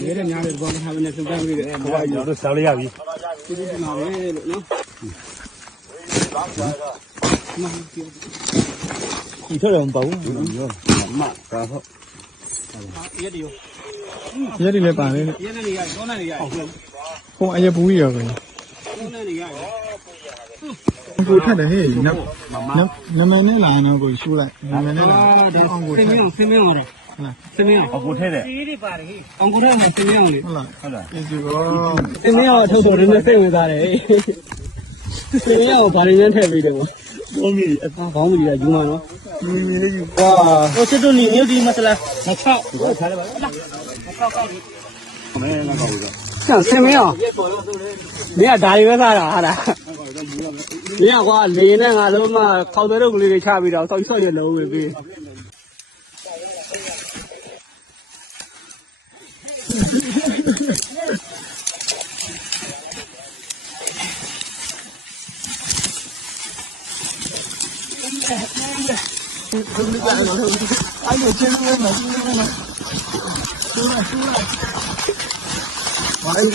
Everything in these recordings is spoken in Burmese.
နေတဲ့ညာတဲ့ဘောကထားနေစမ်းပြီးတယ်ဘောကြီးတို့ဆောက်လိုက်ရပြီဒီမှာပဲလို့နော်ဒီထက်တော့မပေါ့ဘူးနော်မကာဟုတ်ရက်ဒီရက်ဒီလည်းပါလေရက်နေရရောနေရဟိုအရပူးရောပဲရောနေရကိုထက်တယ်ဟေးနမနဲ့လာတော့ကိုရှူလိုက်နမနဲ့လာအောင်ကိုထက်ဆင်းမအောင်တော့ဆင်းမအောင်ကိုထက်တယ်စီးတွေပါလေအောင်ကိုထက်ဆင်းမအောင်လေဟုတ်လားကျေးဇူးပါဆင်းမအောင်အထုတ်တော်တွေနဲ့စိတ်ဝင်စားတယ်ဆင်းမအောင်ဗာရင်းထည့်ပြီးတယ်ပေါ့ဘောမီအဖောင်းမီကယူမှာနော်ယူလေးယူဝါဟိုစစ်တို့နေမြို့ဒီမစလား6ထားတယ်ပါလား6ကောက်ပြီမဲလာကောက်ပြီတော့ဆင်းမအောင်မင်းကဒါတွေပဲစားတာဟာလားမင်းကွာလေနဲ့ငါလုံးမခေါက်တဲ့ရုပ်ကလေးတွေချပြီးတော့ဆောက်ဆော့ရလုံးပဲပြီးအဲ့ဒီချင်းလေးမှာဘာလို့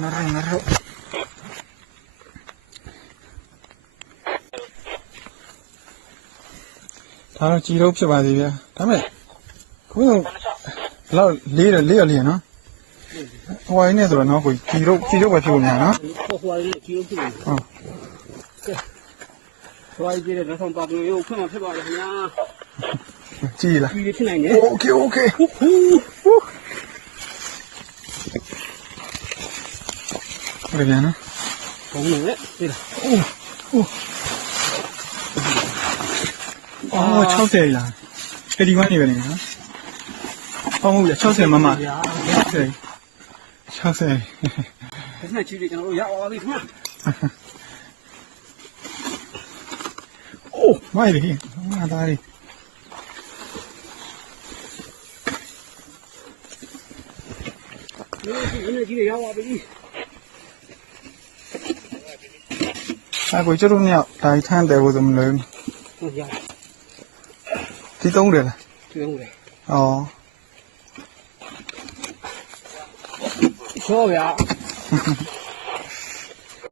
နားဒါတော့ကြည်တော့ဖြစ်ပါသေးဗျာဒါမဲ့ခုတော့လောက်လေးရနော်ဟိုဝိုင်းနေဆိုတော့နော်ကိုကြည်တော့ပဲဖြစ်လို့များနော်ဟိုဝိုင်းလေးကြည်တော့ဖြစ်လို့ဟုတ်ဟိုဝိုင်းကြီးတဲ့နောက်ဆုံးပါကလေးကိုဖွင့်မှာဖြစ်ပါလေခင်ဗျာကြည်လားကြည်ဖြစ်နိုင်တယ်โอเคဟုတ်တယ်နော်ဘုံနဲ့ဒီလားအော်60လား81နေပဲနေနော်ဟုတ်ဟုတ်60မမ60ဒါနဲ့ချီလေးကျွန်တော်တို့ရပါပြီခင်ဗျာအိုးမိုက်လေငါသားလေးဒီကြီးရပါပြီအခုကျတော့မြောက်ဒါထမ်းတယ်ဘုသမလို့ဟုတ်ရဒီသုံးတယ်လားဒီသုံးတယ်ဩချောဗျာ